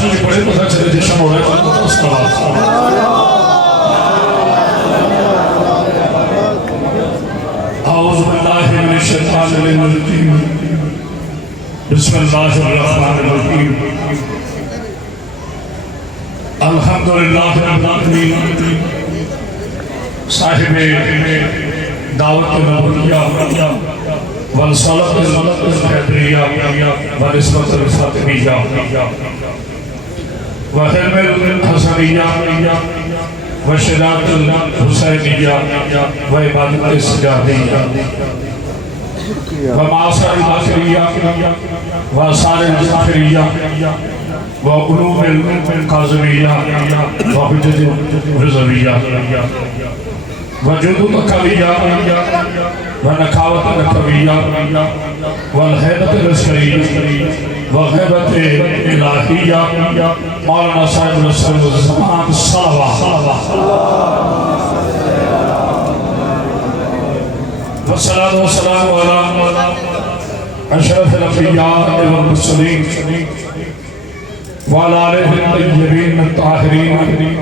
سمجھ پڑے پتہ چلے جشن ہو رہا ہے اعوذ باللہ من الشیطان الرجیم بسم اللہ الرحمن الرحیم الحمدللہ رب العالمین صاحب دعوت نبویہ والصلاة الحیدریہ والعصمت الفاطمیہ وحلم الحسنیہ وشجاعت الحسینیہ وعبادت السجادیہ ومعاصر الباقریہ وآثار الجعفریہ وعلوم القاظمیہ وحجت الرضویہ وجود القویہ ونکاوت القویہ والحیبت العسکریہ وغیبت الہیہ مولانا صاحب رسول الزمان صلوات والصلاة والسلام على أشرف الأنبياء والمرسلين وعلى آله الطيبين الطاهرين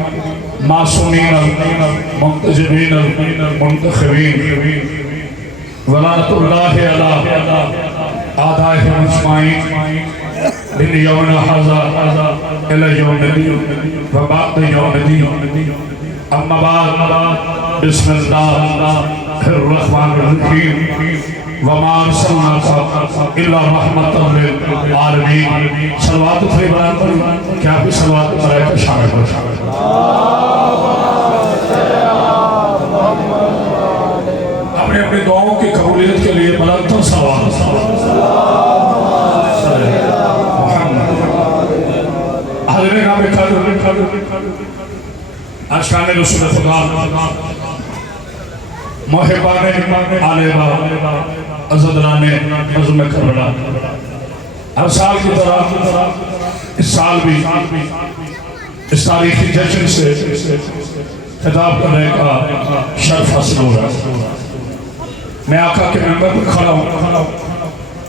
معصومين المنتجبين المنتخبين ولعنة الله على أعدائهم أجمعين من يومنا هذا إلى يوم الدين وبعد يوم الدين أما بعد بسم الله الرحمن الرحیم وما ارسلناک الا رحمۃ للعالمین صلوات پھر بیان کرو کیا بھی صلوات برائے کا شامل ہو اپنے اپنے دعاؤں کی قبولیت کے لیے ملکتر صلوات حضرت نام اشکان رسول خدا محبان علیہ عزدران عظم کربلا ہر سال کی طرح اس سال بھی اس تاریخی جشن سے خطاب کرنے کا شرف حاصل ہو رہا ہے میں آقا کے ممبر پر کھڑا ہوں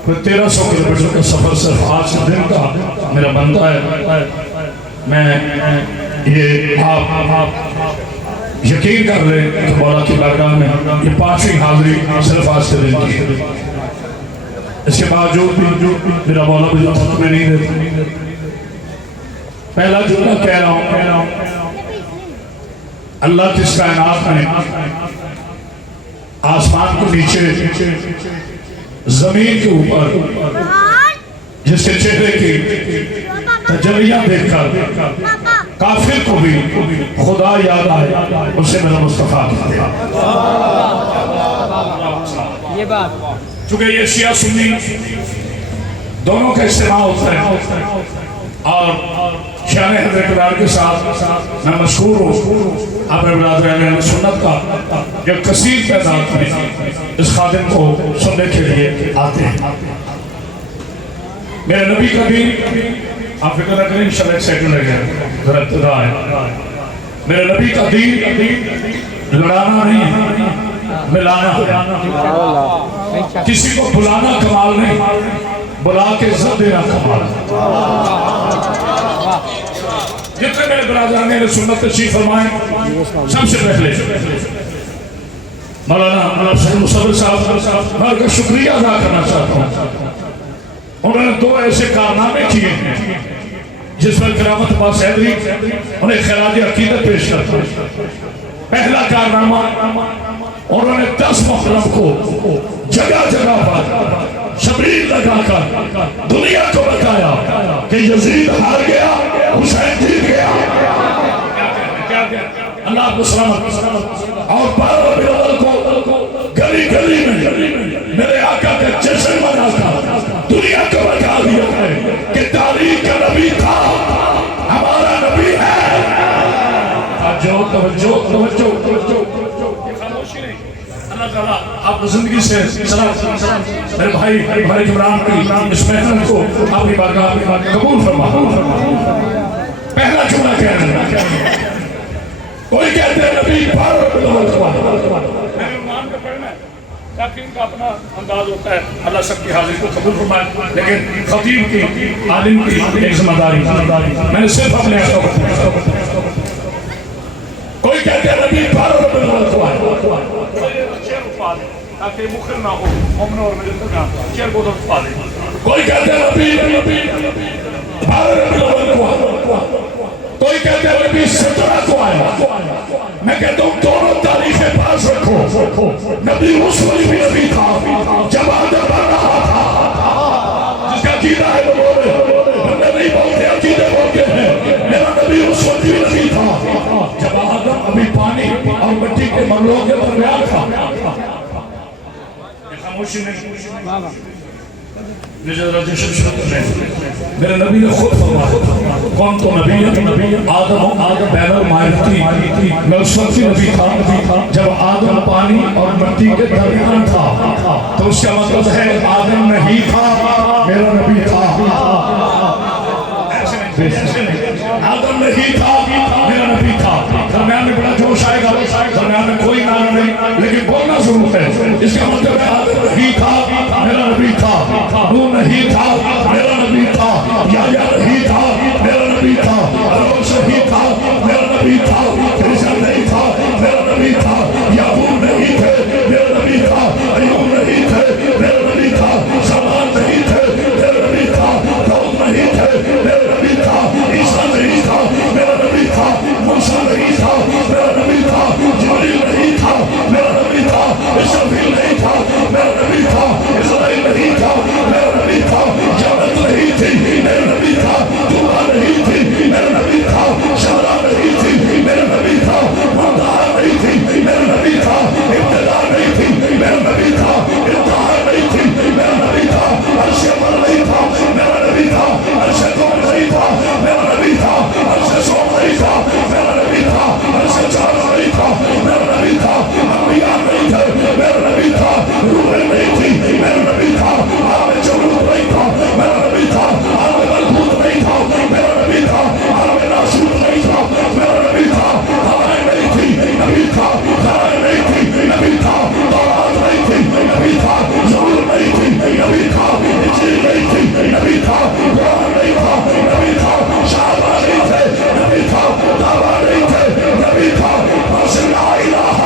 1300 کلومیٹر کا سفر صرف آج کے دن کا میرا بنتا ہے میں یہ آپ یقین کر لیں کہ مولا کی بارگاہ میں یہ 5ویں حاضری صرف آج کے دن کی اس کے باوجود بھی میرا مولا مجھے وقت میں نہیں دیتا پہلا جملہ کہہ رہا ہوں اللہ کی اس کائنات میں آسمان کو نیچے زمین کے اوپر جس کے چہرے کی تجلیاں دیکھ کر کافر کو بھی خدا یاد آئے اسے میرا مصطفیٰ کیا چونکہ یہ شیعہ سنی دونوں کا اجتماع ہوتا ہے اور شان حضرت اقتدار کے ساتھ میں مشہور ہوں اپنے برادر اہل سنت کا جو کثیر تعداد میں اس خادم کو سننے کے لیے آتے ہیں میرے نبی کا دین آپ فکر نہ کریں انشاءاللہ ایک سیکنڈ لگے ذرا ابتدا ہے میرے نبی کا دین لڑانا نہیں ہے ملانا ہے کسی کو بلانا کمال نہیں بلا کے عزت دینا کمال ہے جتنے میرے برادران اہل سنت تشریف فرمائیں سب سے پہلے مولانا مصور صاحب میں کا شکریہ ادا کرنا چاہتا ہوں انہوں نے 2 ایسے کارنامے کیے ہیں جس پر کرامت عباس حیدری انہیں خراج عقیدت پیش کرتا ہے پہلا کارنامہ انہوں نے 10 محرم کو جگہ جگہ پر شبیر لگا کر دنیا کو بتایا کہ یزید ہار گیا حسین جیت گیا اللہ کو سلامت اور 12 ربیع الاول کو گلی گلی میں میرے آقا کا جشن منا تھا دنیا کو بتا دیا ہے کہ تاریخ کا نبی تھا ہمارا نبی ہے توجہ اللہ تعالیٰ آپ زندگی سے میرے بھائی عمران کی اس محنت کو اپنی بارگاہ قبول فرما پہلا جملہ کہہ رہا ہے کوئی کہتے ہیں نبی تاکہ ان کا اپنا انداز ہوتا ہے. اللہ سب کی حاضری کو قبول فرمائے. لیکن خطیب کی عالم کی ایک ذمہ داری میں نے صرف اپنے آپ کو کوئی کہتے ہیں نبی پارو رب العالمین چیر اٹھا دے تاکہ مخر نہ ہو مومن اور مجھے تک چیر کو اٹھا دے. کوئی کہتے ہیں نبی پارو رب العالمین, کوئی کہتے ہیں نبی سترہ کو آیا. میں کہتا ہوں دونوں تاریخیں پاس رکھو. نبی اس وقت بھی نبی تھا جب آدم بن رہا تھا. جس کا عقیدہ ہے وہ بولے, بندے نہیں بولتے عقیدے بولتے ہیں. میرا نبی اس وقت بھی نبی تھا جب آدم ابھی پانی اور مٹی کے مرلوں کے درمیان تھا. خاموشی نہیں میرے نبی نے خود فرمایا. کون تو نبی ہے؟ آدم بین المائرتی میں اس وقت کی نبی تھا جب آدم پانی اور مٹی کے درمیان تھا. تو اس کا مطلب ہے آدم نہیں تھا, میرا نبی تھا. آدم نہیں تھا, میرا نبی تھا. درمیان میں بڑا جوش آئے گا, درمیان میں کوئی نعرہ نہیں لیکن بولنا ضرور ہے. اس کا مطلب ہے آدم نہیں تھا, میرا نبی تھا. نوح نہیں تھا, میرا نبی تھا. یحییٰ نہیں تھا, میرا نبی تھا. ارمس نہیں تھا, میرا نبی تھا. عیسیٰ نہیں تھا, میرا نبی تھا. یعقوب نہیں تھے, میرا نبی تھا. ایوب نہیں تھے, میرا نبی تھا. سلیمان نہیں تھے, میرا نبی تھا. داؤد نہیں تھے, میرا نبی تھا. عیسیٰ نہیں تھا, میرا نبی تھا. موسیٰ نہیں تھا, میرا نبی تھا. جبریل نہیں تھا, میرا نبی تھا. اسرافیل نہیں تھا, میرا نبی تھا. اسرائیل نہیں تھا, میرا نبی تھا. جنت نہیں تھی, میرا نبی تھا. دعا نہیں تھی, میرا نبی تھا. شرع نہیں تھی, میرا نبی تھا. منتہا نہیں تھی, میرا نبی تھا. ابتدا نہیں تھی, میرا نبی تھا. انتہا نہیں تھی, میرا نبی تھا. عرش عمر نہیں تھا, میرا نبی تھا. عرش قوم نہیں تھا, میرا نبی تھا. عرش سوم نہیں تھا, میرا نبی تھا. عرش چار نہیں تھا, میرا نبی تھا. انبیاء نہیں تھے, میرا نبی تھا. روح نہیں تھی, میرا نبی تھا. عالم جبروت نہیں تھا, میرا نبی تھا. عالم ملکوت نہیں تھا, میرا نبی تھا. عالم ناسوت نہیں تھا, میرا نبی تھا. ہوائیں نہیں تھی, نبی تھا. خرائیں نہیں تھی, نبی تھا. تورات نہیں تھی, نبی تھا. زبور نہیں تھی, نبی تھا. انجیل نہیں تھی, نبی تھا. قرآن نہیں تھا, نبی تھا. صحابہ نہیں تھے, نبی تھا. دعویٰ نہیں تھے, نبی تھا. بس لا الہ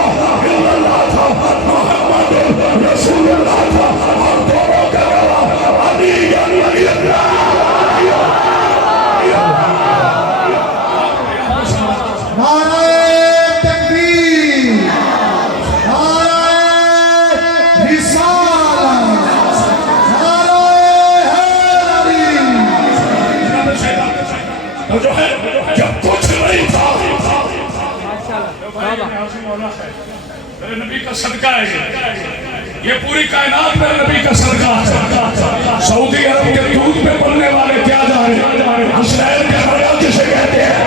الا اللہ تھا, محمد رسول اللہ تھا. اور دونوں کا گواہ علی علی اللہ. نعرہ تکبیر, نعرہ رسالت, نعرہ حیدری. جو ہے جب کچھ نہیں تھا, میرے نبی کا صدقہ ہے. یہ پوری کائنات میرے نبی کا صدقہ ہے. سعودی عرب کے دودھ پہ پلنے والے کیا جائیں, حسنین کے حرام جسے کہتے ہیں.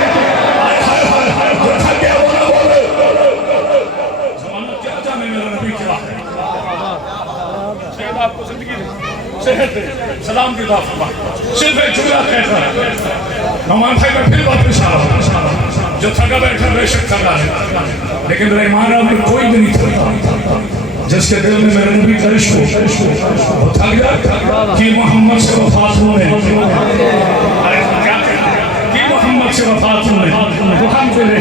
زمانہ کیا جانے میرا نبی کیا ہے. شاید آپ کو زندگی دے, صحت دے, سلام کی دعا فرما. صرف ایک جملہ کہتا ہے, نعمان بھائی میں پھر واپس آ رہا ہوں. جو تھکا بیٹھا بے شک تھکا ہے, لیکن میرے ایمان میں کوئی بھی نہیں تھکا. جس کے دل میں میرے نبی کا عشق ہو وہ تھک جائے کہ محمد سے وفات ہونے, کہ محمد سے وفات ہونے تو ہم پہ رہے.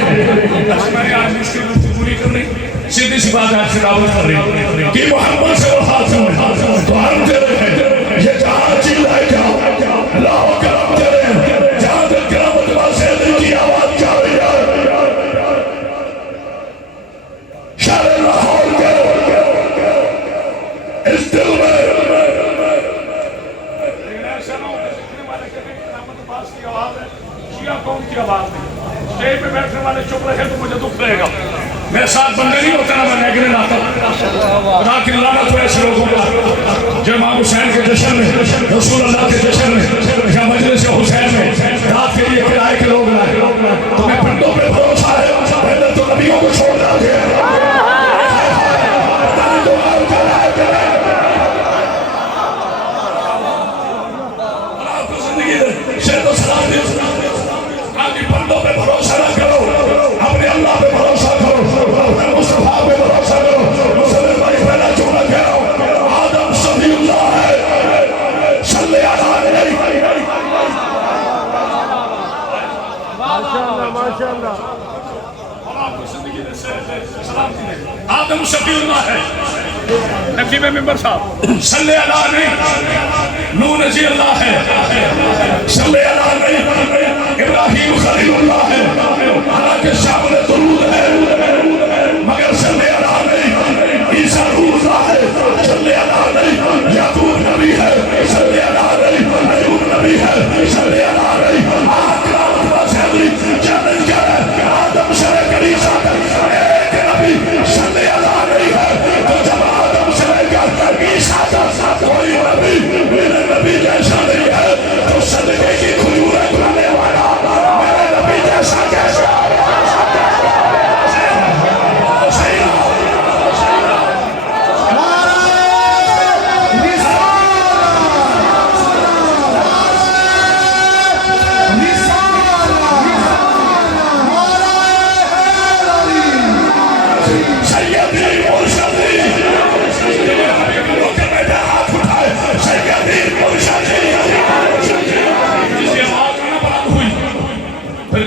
میں نے آج اس کی گفتگو پوری کرنی, سیدھی سی بات آج سے دعوت کر رہی کہ محمد سے وفات ہونے تو ہم پہ رہے. یہ جہاں چیز ہے کیا اللہ کرم کرے, جہاں تک کرامت واسے دل کی آواز جا رہی ہے. شہر لاہور کے اس دل میں شیعہ قوم کی آواز نہیں. اسٹیج پہ بیٹھنے والے چپ رہے تو مجھے دکھ رہے گا. میرے ساتھ بندے نہیں ہوتا نا, میں نیگرے لاتا. خدا کی لعنت ہو ایسے لوگوں پر جو امام حسین کے جشن میں, رسول اللہ کے جشن میں یا مجلس حسین میں رات کے لیے کرائے کے لوگ لائے. تو میں پنڈوں پہ بھروسہ ہے, پہلے تو نبیوں کو چھوڑ جاتے ہیں. شہد و سلام دے, آگے پردوں پہ بھروسہ نہ کرو, اپنے اللہ پہ بھروسہ کرو, اپنے مصطفیٰ پہ بھروسہ کرو. مسلم بھائی پہلا جملہ کہہ رہا ہوں, آدم شفیع اللہ ہے، نقیب ممبر صاحب صلی اللہ نہیں، نور نجی اللہ ہے، صلی اللہ نہیں، ابراہیم خلیل اللہ ہے، حالانکہ شامل درود ہے، مگر صلی اللہ نہیں، عیسیٰ روح اللہ ہے، صلی اللہ نہیں، یعقوب نبی ہے، صلی اللہ نہیں، ایوب نبی ہے، صلی اللہ نہیں، آکرام رسلی چیلنج کرے آدم سے کلیسا ایک نبی صلی اللہ نہیں ہے، تو جب آدم سے لے کر عیسیٰ تک کوئی نبی میرے نبی جیسا نہیں ہے، تو صدقے کی کھجوریں کھانے والا میرے نبی جیسا کیسا ہے؟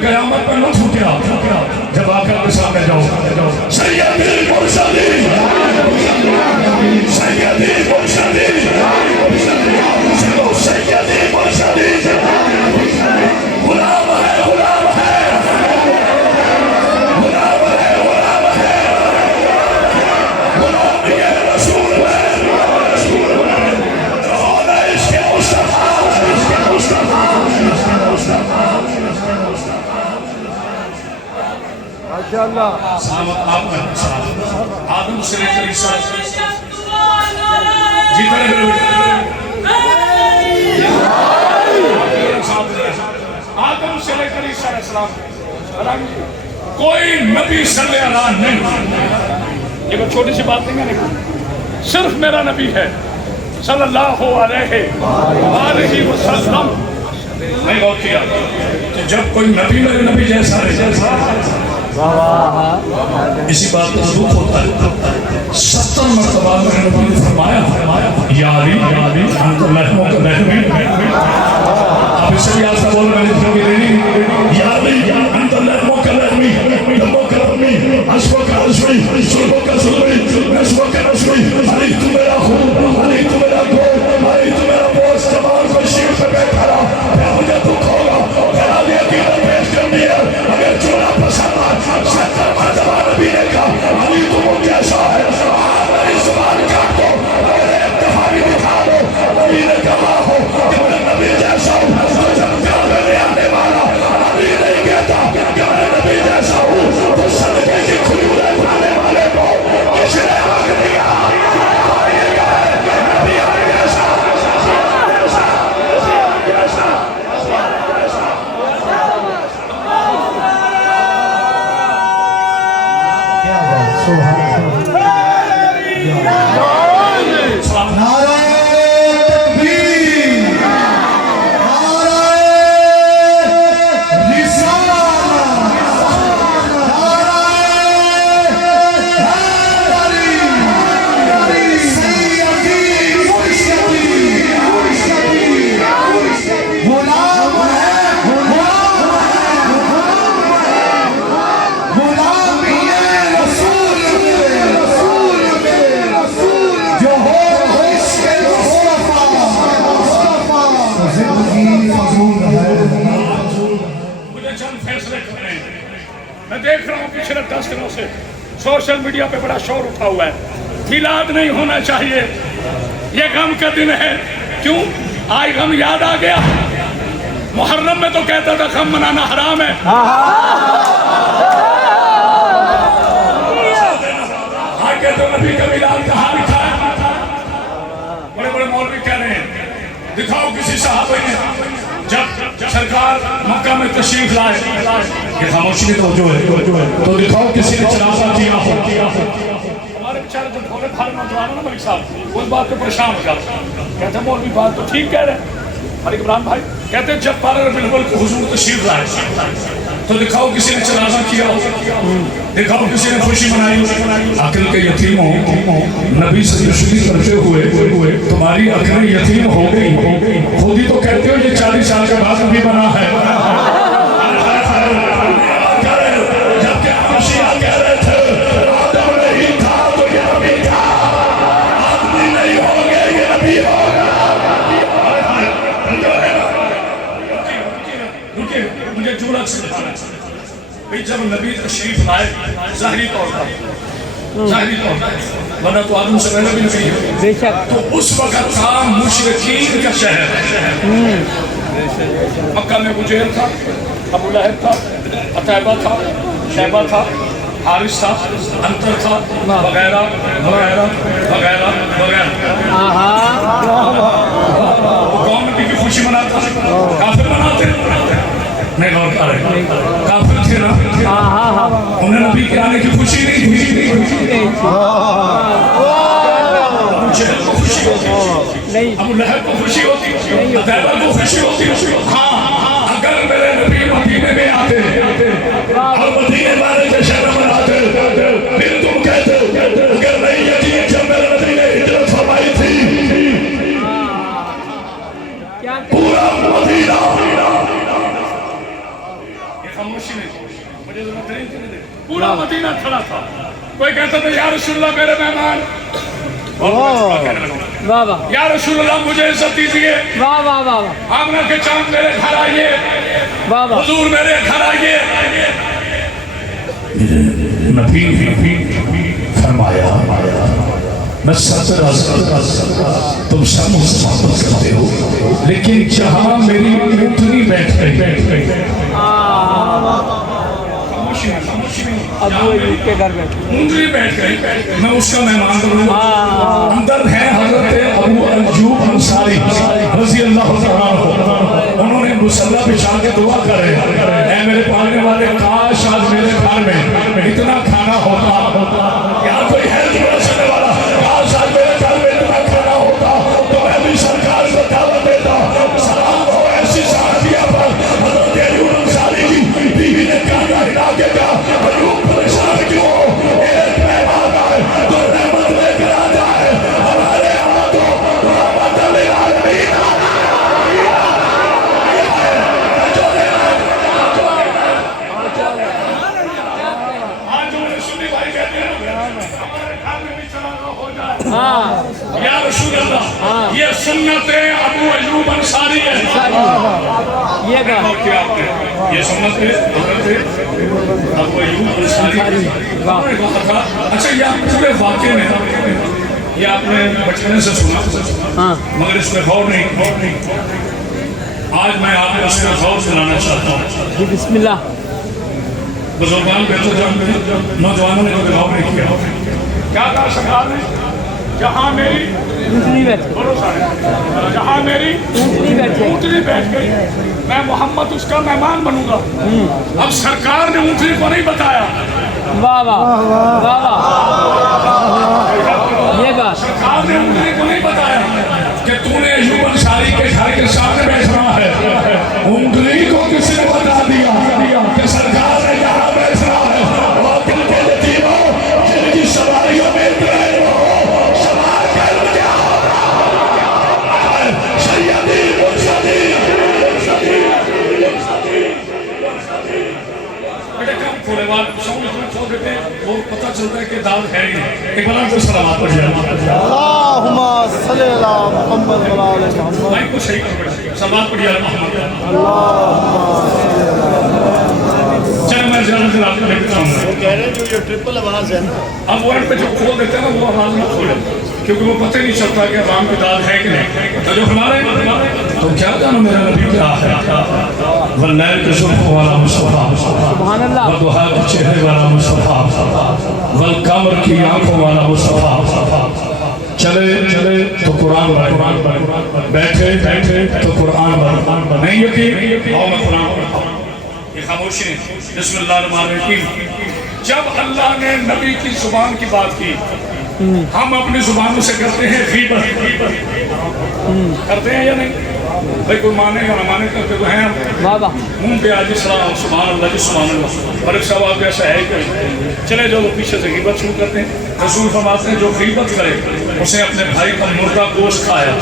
قیامت پر نہ چھوٹیا جب آقا کے سامنے جاؤ سیدی مرشدی سیدی مرشدی چلو سیدی مرشدی غلام ہے غلام ہے غلام ہے غلام ہے غلام یہ رسول ہے کون ہے اس کے مصطفیٰ اس کے مصطفیٰ اس کے مصطفیٰ سلامت آپ میں سلام آدم سے لے کر عیسیٰ جیتا آدم سے لے کر عیسیٰ علیہ السلام کوئی نبی صلی اللہ نہیں، یہ کوئی چھوٹی سی بات نہیں ہے، صرف میرا نبی ہے صلی اللہ علیہ وسلم۔ میں غور کیا کہ جب کوئی نبی میرے نبی جیسا ہے، اسی بات کو دکھ ہوتا ہے 70 مرتبہ میں نبی نے فرمایا یا علی انت رحموں کا رحمی، آپ اس سے بھی آسا بول رہے ہیں کہ نہیں یا علی انت رحموں کا رحمی، دموں کا رحمی، عشقوں کا عشقی، شربوں کا شربی، نشبوں کا نشبی، علی تو میرا خون، علی تو میرا گول، علی تو میرا بوس، جبان کو شیر پہ بیٹھا رہا، پھر مجھے دکھ ہوگا، پھر علی عقیدت پیش کرنی ہے، اگر چونا پسند آئے 70 مرتبہ نبی نے کہا علی تم کیسا ہے، میری زبان کاٹ دو، میرے ایک دفعہ بھی دکھا دو، نبی نے کہا ہو کہ میں نبی جیسا ہوں، تو جب کعبے میں آنے والا نبی نہیں کہتا کہ میں نبی جیسا ہوں، تو صدقے کی کھجوریں کھانے والے کو کس نے حق دیا؟ یہ کہا نبی جیسا سوشل میڈیا پہ بڑا شور اٹھا ہوا ہے، میلاد نہیں ہونا چاہیے، یہ غم کا دن ہے، کیوں؟ آج غم یاد آ گیا، محرم میں تو کہتا تھا غم منانا حرام ہے، آج کہتے ہو نبی کا میلاد کہاں لکھا ہے؟ بڑے بڑے مولوی کہہ رہے ہیں دکھاؤ کسی صحابہ نے جب سرکار مکہ میں تشریف لائے، یہ خاموشی کی توجہ ہے، تو دکھاؤ کسی نے جنازہ کیا ہو۔ ہمارے بیچارے جو بھولے بھالے نوجوان ہیں نا ملک صاحب، اس بات پہ پریشان ہو جاتے ہیں، کہتے ہیں مولوی بات تو ٹھیک کہہ رہے ہیں ملک عمران بھائی، کہتے ہیں جب 12 ربیع الاول کو حضور تشریف لائے تو دکھاؤ کسی نے جنازہ کیا ہو، دکھاؤ کسی نے خوشی منائی۔ عقل کے یتیموں نبی سے دشمنی کرتے ہوئے تمہاری عقل یتیم ہو گئی، خود ہی تو کہتے ہو یہ 40 سال کے بعد نبی بنا ہے۔ مجھے جملہ سمجھانا ہے جب نبی تشریف لائے ظاہری طور پر ورنہ تو آدم سے پہلے بھی نبی ہے بے شک تو اس وقت تھا مشرکین کا شہر مکہ میں ابو جہل تھا ابو لہب تھا عتیبہ تھا شیبہ تھا حارث تھا انتر تھا وغیرہ وغیرہ وغیرہ وغیرہ وہ کون نبی کی خوشی مناتا کافر مناتے نہیں غور کر رہے کافر تھے نا انہیں نبی کے آنے کی خوشی نہیں تھی ابو جہل کو خوشی ہوتی ابو لہب کو خوشی ہوتی عتیبہ کو خوشی ہوتی ہاں اگر میرے نبی مدینے میں آتے اور مدینے والے کے شہر میں آتے پھر تم کہتے اگر نہیں یقین جب میرے نبی نے ہجرت فرمائی تھی پورا مدینہ یہ خاموشی نہیں مجھے ضرورت نہیں پورا مدینہ کھڑا تھا کوئی کہتا تھا یا رسول اللہ میرے مہمان یا رسول اللہ مجھے عزت دیجئے آمنہ کے چاند میرے گھر آئیے حضور میرے گھر آئیے نبی فرمایا میں سب تم سب محبت کرتے ہو لیکن جہاں میری اونٹنی بیٹھ گئی ابو ایوب کے گھر میں اونٹنی بیٹھ گئی میں اس کا مہمان بنوں اندر ہے حضرت ابو ایوب انصاری رضی اللہ تعالیٰ عنہ انہوں نے مصلی بچھا کے دعا کرے اے میرے پالنے والے کاش آج میرے گھر میں اتنا کھانا ہوتا یہاں کوئی ہے جو رسنے والا کاش آج میرے گھر میں اتنا کھانا ہوتا تو میں بھی سرکار کو دعوت دیتا سلام ہو ایسی صحابیہ پر حضرت ایوب انصاری کی بیوی نے کہا ہلا کے کہا ایوب پریشان کیوں ہو ایک مہمان آئے تو رحمت لے کر آ جائے ہمارے ہاتھوں رحمت للعالمین یا رسول اللہ یہ سنت ابو ایوب انصاری ہے یہ سنت حضرت ابو ایوب انصاری انہوں نے کہا تھا اچھا یہ آپ پورے واقعے میں یہ آپ نے بچپنے سے سنا مگر اس میں غور نہیں آج میں آپ کو اس میں غور دلانا چاہتا ہوں بسم اللہ بزرگان بہتر نوجوانوں نے کوئی غور نہیں کیا کیا کہا سرکار نے جہاں میری جہاں میری اونٹنی بیٹھ گئی میں محمد اس کا مہمان بنوں گا اب سرکار نے اونٹنی کو نہیں بتایا یہ بات سرکار نے اونٹنی کو نہیں بتایا کہ تو نے ایوب انصاری کے گھر کے سامنے بیٹھنا ہے اونٹنی کو کسی نے بتا دیا کہ سرکار نے یہاں بیٹھنا ہے اور دل کے یتیموں جن کی سواریوں میں اترائے وہ پتہ چلتا ہے کہ داد ہے ہی نہیں ایک بار کو سلامات پڑھ جائے اللہم صلی اللہ محمد و علی محمد مائک کو صحیح کر پڑھا سلامات پڑھ جائے محمد چلے میں زیادہ دن آپ کو دیکھتا ہوں وہ کہہ رہے ہیں جو یہ ٹرپل آواز ہے اب ورڈ پہ جو کھول دیتے ہیں نا وہ آواز نہ کھولے کیونکہ وہ پتہ نہیں چلتا کہ عوام کی داد ہے کہ نہیں تو جو فرما رہے ہیں تو کیا جانو میرا نبی کیا ہے واللیل کے صبح والا مصطفیٰ سبحان اللہ والضحیٰ کے چہرے والا مصطفیٰ والقمر کی آنکھوں والا مصطفیٰ چلے تو قرآن پڑھیں بیٹھے تو قرآن پڑھیں نہیں یقین آؤ میں قرآن پڑھتا ہوں یہ خاموشی نہیں بسم اللہ الرحمن الرحیم جب اللہ نے نبی کی زبان کی بات کی ہم اپنی زبانوں سے کرتے ہیں غیبت کرتے ہیں یا نہیں بھائی کوئی مانے یا نہ مانے کرتے تو ہیں منہ پہ آج السلام سبحان اللہ جی سبحان اللہ اور ایک سوال ایسا ہے کہ چلے جو وہ پیچھے سے غیبت شروع کرتے ہیں رسول فرماتے ہیں جو غیبت کرے اسے اپنے بھائی کا مردہ گوشت کھایا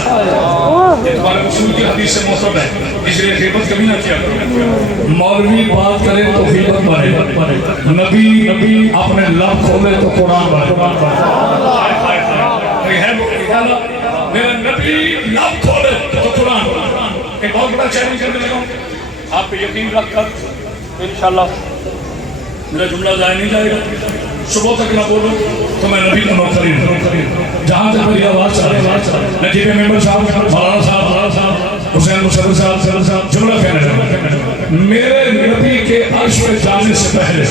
یہ تمہارے رسول کی حدیث سے موثق ہے اس لیے غیبت کبھی نہ کیا کرو مولوی بات کرے تو غیبت بنے نبی اپنے لب کھولے تو قرآن بنے میرا نبی لب کھولے تو قرآن ایک بہت بڑا چیلنج کرنے لگا آپ آپ پہ یقین رکھ کر انشاءاللہ میرا جملہ ضائع نہیں جائے گا. صبح تک نہ بولوں تو میں نبی کا نوکر ہوں. جہاں تک میری آواز چلے نجیب ممبر صاحب، مولانا صاحب، حسین مصطفی صاحب جملہ کہنے لگا. میرے نبی کے عرش پہ جانے سے پہلے،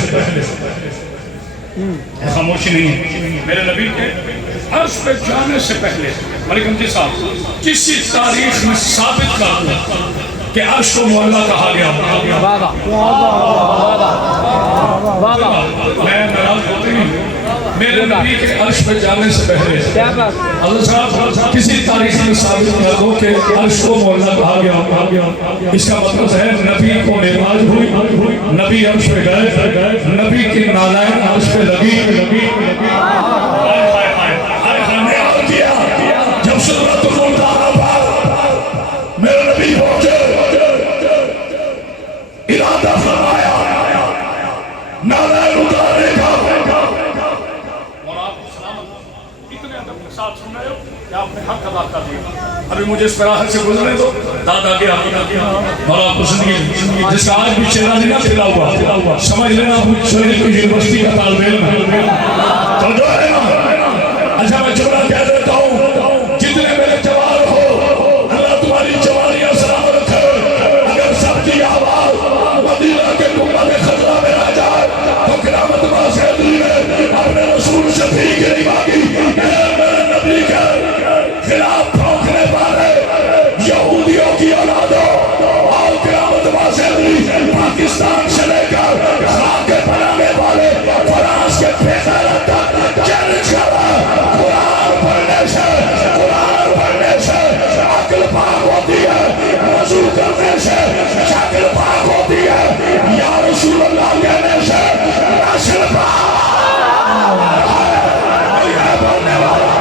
خاموشی نہیں ہے، میرے نبی کے عرش پہ جانے سے پہلے ملکم جی صاحب کسی تاریخ میں ثابت کر دوں کہ عرش کو معلّہ کہا گیا. میں ناراض ہوتے ہی میرے نبی کے عرش پہ جانے سے پہلے حضرت صاحب کسی تاریخ میں ثابت کر دو کہ عرش کو معلّہ کہا گیا. اس کا مطلب ہے نبی کو معراج ہوئی، نبی عرش پہ گئے، نبی کی نالائن عرش پہ لگی. جب سدرۃ المنتہا پر میرے نبی پہنچے، ارادہ فرمایا نالائن اتارنے کا. اور آپ سلامت اتنے ادب کے ساتھ سن رہے ہو کہ آپ نے حق ادا کر دیا. ابھی مجھے اس پراحت سے گزرنے دو. دادا کے اور آپ کو زندگی جس کا آج بھی چہرہ نہیں نہ کھلا ہوا، سمجھ لینا شریف کی یونیورسٹی کا طالب علم ہے. تو جو ہے نا، اچھا میں جملہ کہہ دیتا ہوں، جتنے میرے جوان ہو اللہ تمہاری جوانیاں سلام رکھے. اگر سب کی آواز مدینہ کے گنبد خضرا میں آ جائے تو قیامت واسع دل میں اپنے رسول سے بھیگ نہیں مانگی. میرے نبی کے خلاف بھونکنے والے یہودیوں کی اولادوں اور قیامت واسع دل پاکستان سے لے کر خاک بنانے والے فرانس کے بغیرت تک چیلنج کر رہا ہے. قرآن پڑھنے سے عقل پاک ہوتی ہے، وضو کرنے سے شکل پاک ہوتی ہے، یا رسول اللہ کہنے سے نسل پاک. یہ بولنے والا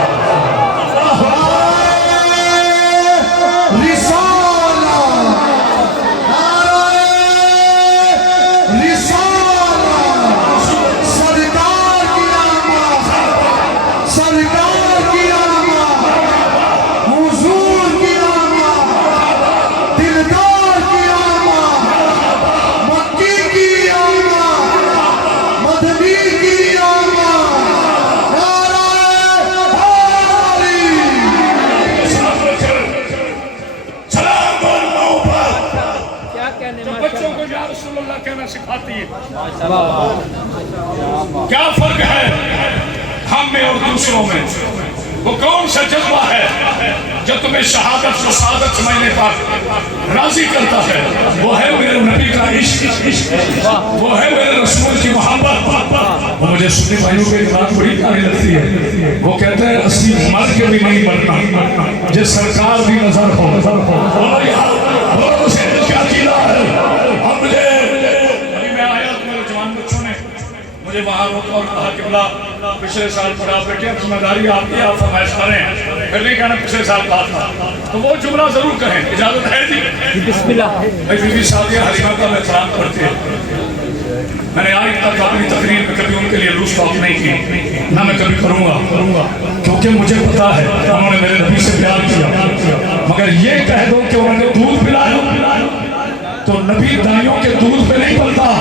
سکھاتی ہے. کیا فرق ہے ہم میں اور دوسروں میں؟ وہ کون سا جذبہ ہے جو تمہیں شہادت و سعادت سمجھنے پر راضی کرتا ہے؟ وہ ہے میرے نبی کا عشق، وہ ہے میرے رسول کی محبت. وہ مجھے سنی بھائیوں کے بات بڑی پیاری لگتی ہے. وہ کہتے ہیں اسی مر کے بھی نہیں مرنا جس سرکار بھی نظر ہو. اور یہاں اسے کیا قیدا ہے. اور مجھے مجھے وہاں روکا اور کہا کہ بلا پچھلے سال پڑھا بیٹے اب ذمہ داری آپ کی، آپ فرمائش کریں. پھر نہیں کہنا پچھلے سال کہا تھا. تو وہ جملہ ضرور کہیں. اجازت ہے جی؟ بسم اللہ. بھائی بی بی سعدیہ حلیمہ کا میں احترام کرتے ہیں. میں نے آج تک اپنی تقریر میں کبھی ان کے لیے لوز ٹاک نہیں کی، نہ میں کبھی کروں گا، کیونکہ مجھے پتا ہے انہوں نے میرے نبی سے پیار کیا. مگر یہ کہہ دو کہ انہوں نے دودھ پلایا تو نبی دائیوں کے دودھ پہ نہیں پلتا.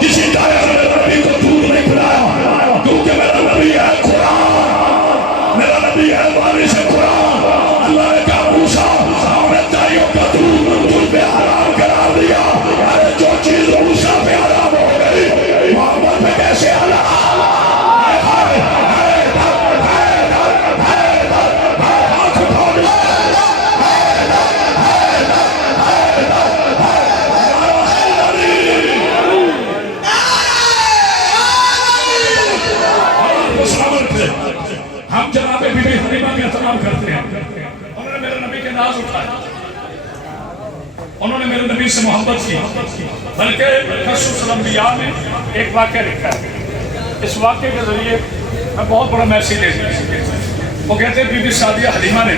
کسی دائیہ نے میرے نبی کو دودھ نہیں پلایا، کیونکہ میرا نبی ہے قرآن، میرا نبی ہے وارث قرآن. اللہ نے کہا موسیٰ ہم نے دائیوں کا دودھ تجھ پہ حرام قرار دیا. ارے جو چیز موسیٰ پہ حرام ہو گئی محمد پہ کیسے حلال؟ ہم جناب بی بی حلیمہ کا احترام کرتے ہیں. انہوں نے میرے نبی کے ناز اٹھائے، انہوں نے میرے نبی سے محبت کی. بلکہ خصوص الانبیاء میں ایک واقعہ لکھا ہے. اس واقعے کے ذریعے میں بہت بڑا میسیج دے دیا. وہ کہتے ہیں بی بی سعدیہ حلیمہ نے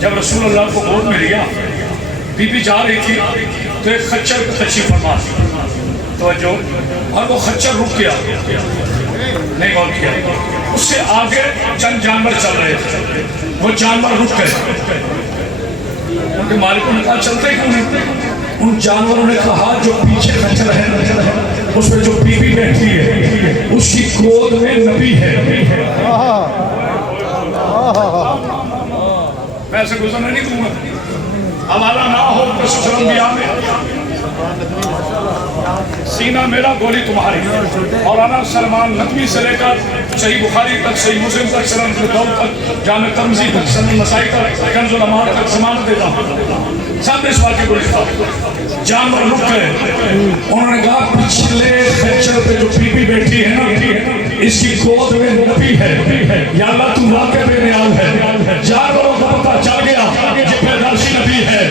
جب رسول اللہ کو گود میں لیا، بی بی جا رہی تھی تو ایک خچر کو تشریف فرما توجہ، اور وہ خچر رک گیا، نہیں غور کیا. اس سے آگے چند جانور چل رہے تھے، وہ جانور رک گئے. کے مالکوں نے کہا چلتے کیوں نہیں؟ ان جانوروں نے کہا جو پیچھے کچر ہے اس پہ جو بی بی بیٹھی ہے اس کی گود میں نبی ہے. میں ایسے گزرنے نہیں دوں گا. حوالہ نہ ہو قصص الانبیاء میں سینہ میرا گولی تمہاری. مولانا سلمان ندوی سے لے کر صحیح بخاری تک، صحیح مسلم تک، سنن ابی داؤد تک، جامع ترمذی تک، سنن نسائی تک، کنز العمال تک ضمانت دیتا ہوں. سب نے اس واقعے کو لکھا. جانور رک گئے. انہوں نے کہا پچھلے خچر پہ جو بی بی بیٹھی ہے نا اس کی گود میں نبی ہے. یا اللہ تو واقع بے نیاز ہے. جانوروں کو پتہ چل گیا یہ پیدائشی نبی ہے.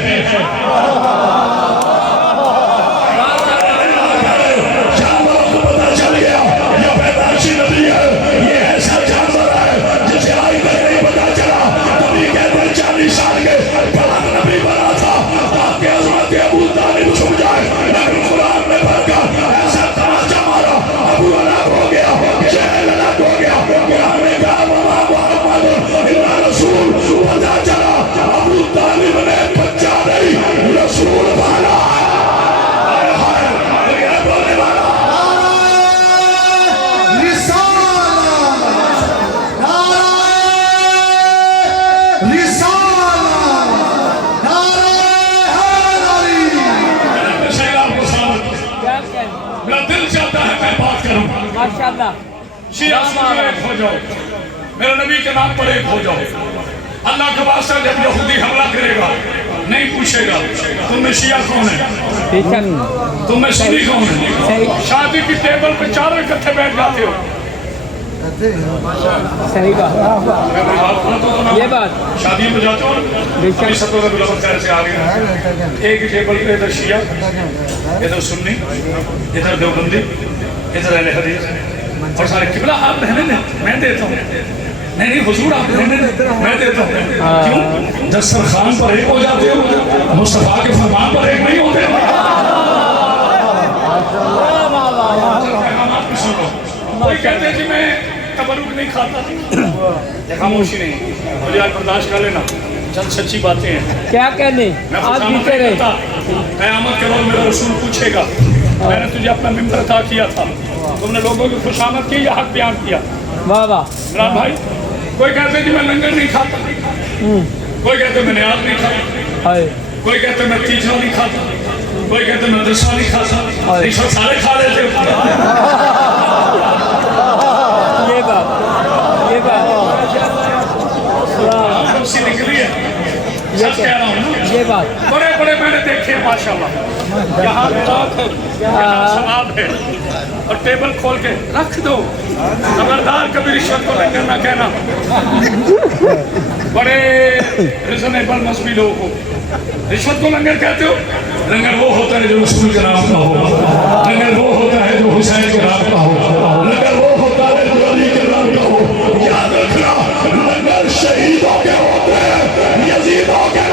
ہو جاؤ میرے نبی کے نام پر ایک ہو جاؤ. اللہ کے واسطے جب یہودی حملہ کرے گا نہیں پوچھے گا تم میں شیعہ کون ہے، تم میں سنی کون ہے. شادی کی ٹیبل پہ چاروں اکٹھے بیٹھ جاتے ہو. صحیح بات. یہ بات شادیوں میں جاتے ہو ابھی سب لوگ بلغت خیر سے آگے ہیں. ایک ہی ٹیبل پہ ادھر شیعہ، ادھر سنی، ادھر دیوبندی، ادھر اہل حدیث اور سارے. قبلہ آپ رہنے دیں میں دیتا ہوں. نہیں حضور آپ رہنے دیں میں دیتا ہوں. کیوں؟ دسترخوان پر ایک ہو جاتے ہو، مصطفیٰ کے فرمان پر ایک نہیں ہوتے. کوئی کہتے ہیں کہ میں تبرک نہیں کھاتا، خاموشی نہیں. مجھے آج برداشت کر لینا، چند سچی باتیں ہیں. کیا کہنے آپ جیتے رہے. قیامت کے روز میرا رسول پوچھے گا میں نے تجھے اپنا ممبر عطا کیا تھا، تم نے لوگوں کی خوشامد کی یا حق بیان کیا. واہ واہ. عمران بھائی کوئی کہتے ہیں کہ میں لنگر نہیں کھاتا، کوئی کہتے ہیں میں نیاز نہیں کھاتا، کوئی کہتے ہیں میں تیجا نہیں کھاتا، کوئی کہتے ہیں میں درسا نہیں کھاتا. رشوت سارے کھا لیتے. یہ بات سی نکلی ہے. سچ کہہ رہا ہوں. یہ بات بڑے بڑے میں نے دیکھے ماشاءاللہ. یہاں بات ہے، یہاں ثواب ہے. اور ٹیبل کھول کے رکھ دو. خبردار کبھی رشوت کو لنگر نہ کہنا. بڑے ریزنیبل مذہبی لوگ ہو، رشوت کو لنگر کہتے ہو. لنگر وہ ہوتا ہے جو رسول کے نام کا ہو. لنگر وہ ہوتا ہے جو حسین کے نام کا ہو. لنگر وہ ہوتا ہے جو علی کے نام کا ہو. یاد رکھنا لنگر شہیدوں کے ہوتے ہیں، یزیدوں کے نہیں.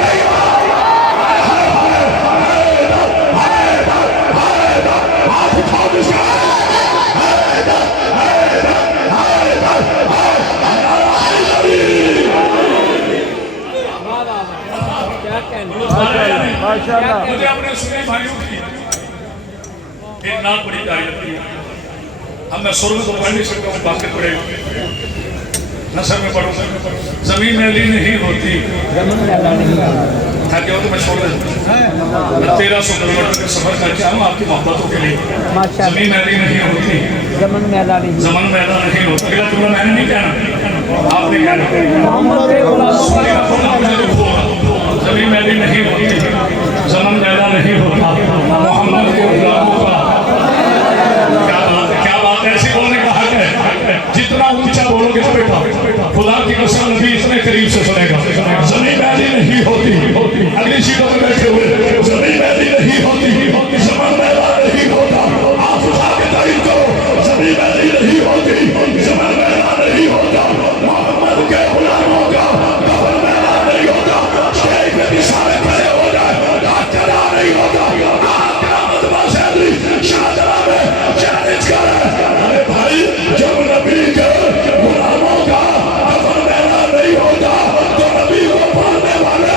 مجھے اپنے سنی بھائیوں کی ایک نام بڑی پیاری لگتی ہے. اب میں سر میں تو پڑھ نہیں سکتا ہوں، باقی پڑھے نثر میں پڑھوں. زمین میلی نہیں ہوتی تاکہ وہ تو میں چھوڑ دیتا. میں 1300 کلومیٹر کا سفر کر کے آؤں آپ کی محبتوں کے لیے. زمین میلی نہیں ہوتی، زمن میلا نہیں ہوتا. اگلا جملہ میں نے نہیں کہنا، آپ نے کہنا. زمین میلی نہیں ہوتی، زمن میلا نہیں ہوتا. محمد کے غلاموں کا کیا بات ہے. ایسی بولنے کا حق ہے. جتنا اونچا بولو گے تو بیٹا خدا کی قسم نبی اتنے قریب سے سنے گا. زمین میلی نہیں ہوتی. اگلی سیٹوں میں بیٹھے ہوئے زمین میلی نہیں ہوتی، زمن میلا نہیں ہوتا. آپ اٹھا کے تعریف کرو. زمین میلی نہیں ہوتی، زمن میلا نہیں ہوتا. محمد کے غلاموں کا زمن میلا نہیں ہوتا. اسٹیج پہ بھی سارے کھڑے ہو جائے، ہاتھ کھڑا نہیں ہوتا. آپ قیامت بازی شاہدرہ میں چیلنج کرے. ارے بھائی جب نبی کے غلاموں کا زمن میلا نہیں ہوتا تو نبی کو پڑھنے والے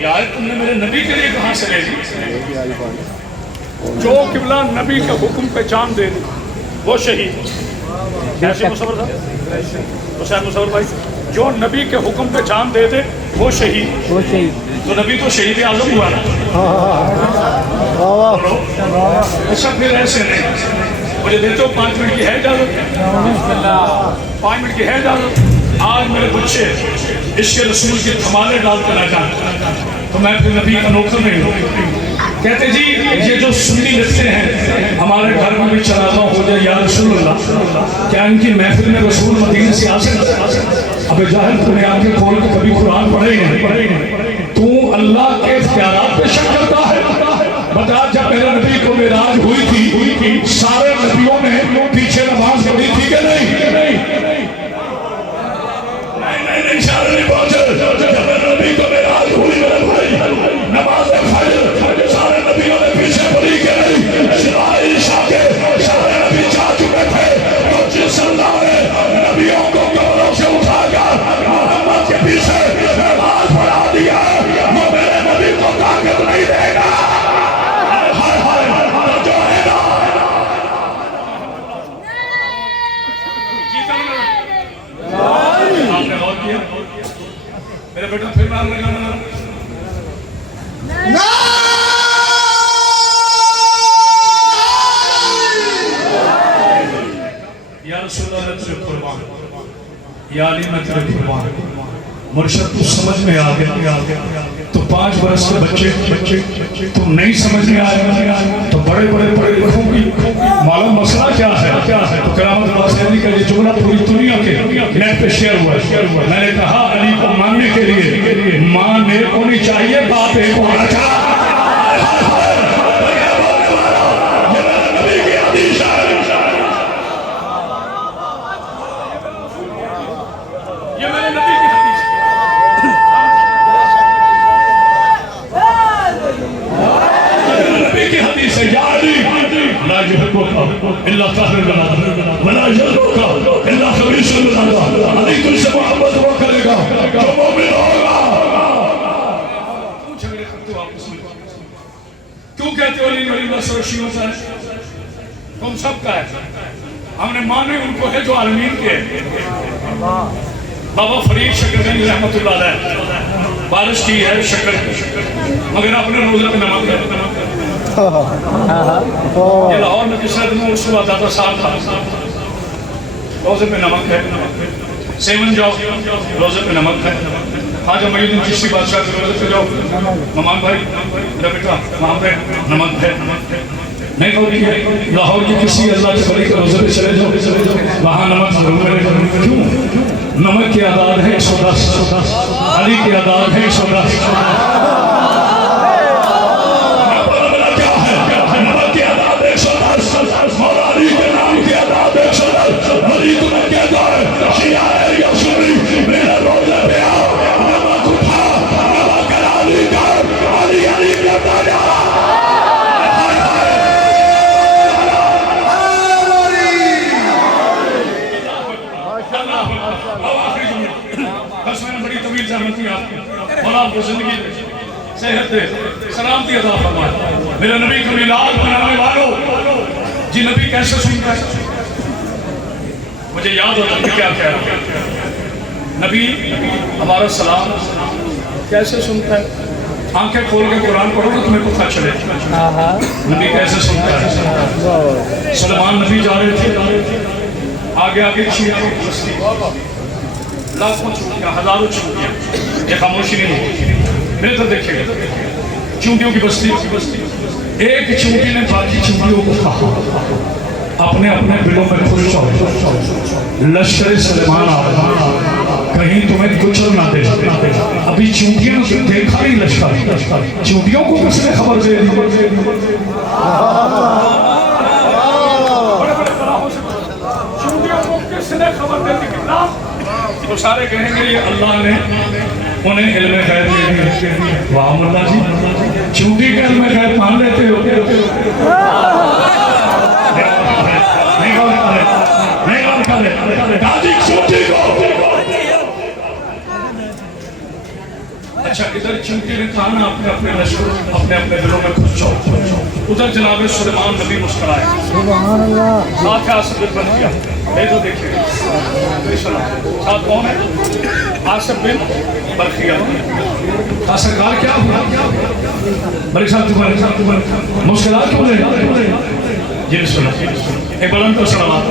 یار تم نے میرے نبی کے لیے کہاں سے لے لی؟ جو قبلہ نبی کے حکم پہ جان دے دے وہ شہید. کیسے مصور صاحب؟ حسین مصور بھائی, جو نبی کے حکم پہ جان دے دے وہ شہید. وہ شہید. تو نبی تو شہید اعظم ہوا نا. اچھا پھر ایسے نہیں, مجھے دیتے ہو 5 منٹ کی ہے اجازت؟ 5 منٹ کی ہے اجازت؟ آج میرے بچے عشق رسول کے دھمالے ڈال کے نہ جائیں تو میں پھر نبی کا نوکر نہیں ہوں. کہتے جی یہ جو سنی لکھتے ہیں ہمارے گھر میں بھی چراغاں ہو جائے یا رسول اللہ, کیا ان کی محفل میں رسول مدینے سے آ سکتا؟ اب جاہل تم نے آنکھیں کھول کے کبھی قرآن پڑھے نہیں. تو اللہ کے اختیارات پہ شک کرتا ہے. بتا جب میرے نبی کو معراج ہوئی تھی سارے نبیوں نے پیچھے نماز پڑھی تھی کہ نہیں؟ نہیں سارے نہیں پہنچے. جب میرے نبی کو معراج ہوئی میرے بھائی نماز فجر سارے نبیوں نے پیچھے پڑھی کہ نہیں؟ شرائع عشاء کے سارے نبی جا چکے تھے. تو جس اللہ نے نبیوں کو قبروں سے اٹھا کر محمد کے پیچھے نماز پڑھا دیا وہ میرے نبی کو طاقت نہیں دے گا. جو ہے نا آپ نے غور کیا میرے بیٹا پھر نام لگانا یا رسول اللہ تیرے قربان, یا علی میں تیرے قربان. مرشد تو سمجھ میں آ گیا تو 5 برس کے بچے تم نہیں سمجھ میں آئے تو بڑے لکھوں کی معلوم مسئلہ کیا ہے. تو کرامت اللہ سیدی کا یہ جملہ پوری دنیا کے نیٹ پہ شیئر ہوا ہے. میں نے کہا علی کو ماننے کے لیے ماں نیک ہونی چاہیے, باپ ایک ہونا چاہیے. اللہ طاہر بنا ولا یذرک الا خبیث بنا. علی تجھ سے محبت وہ کرے گا جو مومن ہوگا. کیوں جھگڑے کرتے ہو آپس میں؟ کیوں کہتے ہو علی ولی اللہ سرشی ہوتا ہے؟ تم سب کا ہے. ہم نے مانے ان کو ہے جو عالمین کے ہیں. بابا فرید شکرگنج رحمت اللہ علیہ بارش کی ہے شکر مگر اپنے روزے پہ نمک ہے. یہ لاہور میں کس طرح دنوں رسول دادا صاحب تھا روزے پہ نمک ہے. سیون جاؤ روزے پہ نمک ہے. خواجہ معین الدین چشتی بادشاہ کے روزے پہ جاؤ ممان بھائی میرا بیٹا وہاں پہ نمک ہے. نہیں ہوتی ہے لاہور کی کسی اللہ کے بڑی کے روزے پہ چلے جاؤ وہاں نمک ضرور ہے. کیوں؟ نمک کی عداد ہے 110, علی کی عداد ہے 110. زندگی صحت دے سلامتی عطا فرمائے. میرا نبی کو میلاد منانے والوں جی نبی کیسے سنتا ہے؟ مجھے یاد ہوتا ہے کیا کہہ رہا ہے نبی ہمارا سلام کیسے سنتا ہے؟ آنکھیں کھول کے قرآن پڑھو تو تمہیں پتہ چلے نبی کیسے سنتا ہے. سلیمان نبی جا رہے تھے آگے چیڑیاں بستی لاکھوں چونٹیاں ہزاروں چونٹیاں یہ خاموشی نہیں ہوتی. میرے تو دیکھیں گے چونٹیوں کی بستی ایک چونٹی نے باقی چونٹیوں کو کہا اپنے بلوں میں خوش ہو لشکر سلیمان آ کہیں تمہیں کچھ نہ دے. ابھی چونٹیوں سے دیکھا نہیں لشکر چونٹیوں کو کس نے خبر دے دی؟ چونٹیوں کو کس نے خبر دے دی؟ تو سارے کہیں گے یہ اللہ نے انہیں علم غیب دے دیا. واہ مولا جی چونٹی کا علم غیب مان لیتے ہو. نہیں کرے دادی چونٹی کو اچھا ادھر چونٹی نے کہا نا اپنے اپنے لشکر اپنے اپنے دلوں میں خوش جاؤ. ادھر جناب سلیمان نبی مسکرائے. سبحان اللہ. ساتھ آصف بن برقیہ. دیکھو دیکھیے ساتھ کون ہے؟ آصف بن برقیہ. سرکار کیا ہوا؟ بڑی صاحب تمہارے مشکلات کیوں لے جی بسم اللہ. ایک بلند تو صلوات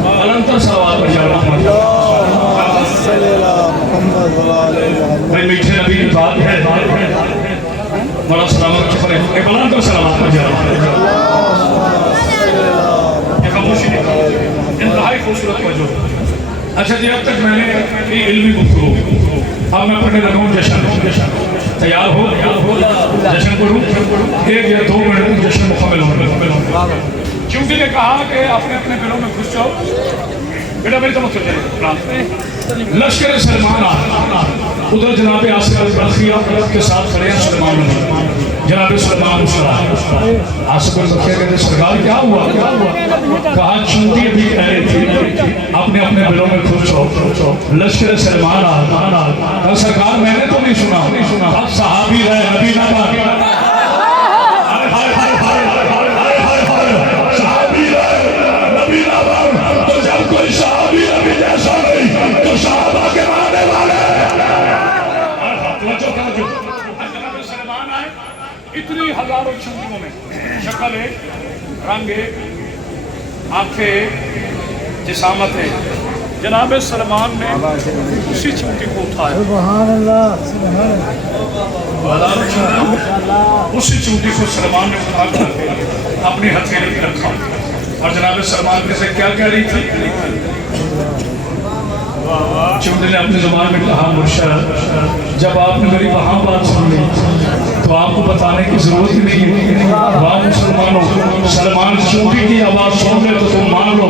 بلند تو صلوات پر جا رہا ہوں. بھائی میٹھے نبی کی بات ہے بڑا سلامت پر ایک بلند تو صلوات پر جا رہا ہوں. یہ خاموشی نہیں انتہائی خوبصورت موضوع. اچھا جی اب تک میں نے علمی گفتگو اب میں پڑھنے لگا ہوں جشن. تیار ہو جشن پڑھوں 1 یا 2 منٹ میں جشن مکمل ہونے. چونٹی نے کہا کہ اپنے اپنے دلوں میں گھس جاؤ. بیٹا میری توجہ چلے لشکر سلمان ادھر جناب آصف بن برقیہ کے ساتھ کھڑے ہیں سلمان جناب سلمان مسکرائے. آصف بن برقیہ کہتے سرکار کیا ہوا؟ کہا چونٹی بھی کہہ رہی تھی اپنے اپنے دلوں میں خوش ہو. لشکر سلمان سرکار میں نے تو نہیں سنا صحابی رہے نبی نہ صحابی رہے نبی نہ تو جب کوئی صحابی نبی جیسا نہیں تو صحابہ کے ماننے والے سلمان آئے اتنی ہزاروں چونٹیوں میں شکل ہے رنگ ہے آنکھیں جسامت ہے. جناب سلمان نے اسی چونٹی کو اٹھایا. سبحان اللہ. سبحان اللہ. اسی چونٹی کو سلمان نے اٹھا کر اپنی ہتھیلی پہ رکھا اور جناب سلمان کے سے کیا کہہ رہی تھی؟ چونٹی نے اپنی زبان میں کہا مرشد جب آپ نے میری وہاں بات سن لی تو آپ کو بتانے کی ضرورت ہی نہیں ہے. وہاں مسلمانوں سلمان چونٹی کی آواز سن لے تو تم مان لو.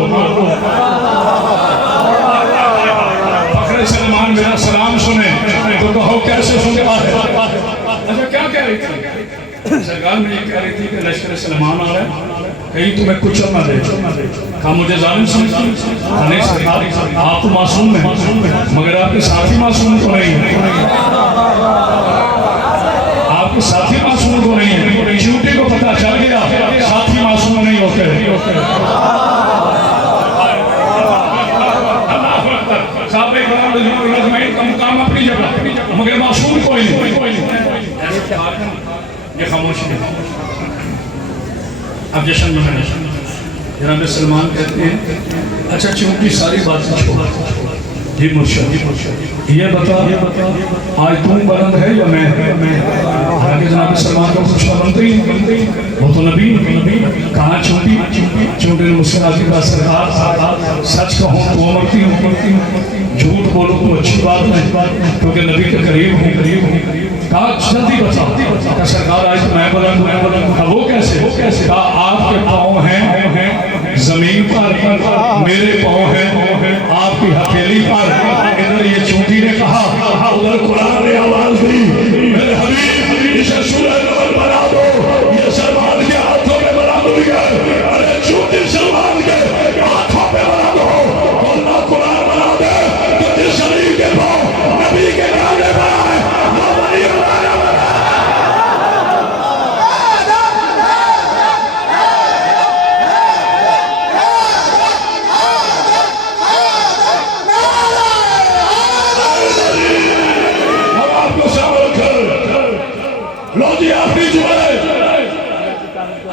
فخر سلمان میرا سلام سنے تو کہو کیسے سنتا ہے. اچھا کیا کہہ رہی تھی؟ سرکار میں یہ کہہ رہی تھی کہ لشکر سلمان آ رہا ہے کہیں تمہیں کچھ نہ دے. کہا مجھے ظالم سمجھتی نہیں سرکار آپ تو معصوم ہیں مگر آپ کے ساتھی معصوم تو نہیں ہیں. آپ کے ساتھی معصوم تو نہیں ہیں. چونٹی کو پتہ چل گیا ساتھی معصوم نہیں ہوتے. صاحب کا مقام اپنی جگہ مگر معصوم کوئی نہیں. یہ خاموشی ہے. اب جشن میں جناب سلمان کہتے ہیں اچھا چونٹی ساری باتیں چھوڑا جی مرشد یہ بتا آج تم بلند ہے یا میں؟ حالانکہ جناب سلمان کو خوش بنتے ہی وہ تو نبی. کہاں چونٹی نے مسکرا کے کہا سرکار سچ کہوں تو امرتی ہوں جھوٹ بولو تو اچھی بات نہیں کیونکہ نبی کے قریب ہوں. کہا جلدی بتا. کہا سرکار آج میں بلند ہوں. وہ کیسے؟ کہا آپ کے پاؤں ہیں زمین پر میرے پاؤں ہیں آپ کی ہتھیلی پر. ادھر یہ چونٹی نے کہا ادھر قرآن نے آواز دی میرے حبیب اسے سورہ نور بنا دو. یہ سلمان کے ہاتھوں میں بنا دو. ارے چونٹی سلمان کے ہاتھوں میں بنا دو. اللہ قرآن بنا دے تو جس شریف کے پاؤں نبی کے گانے بنائے وہ وہی ہمارا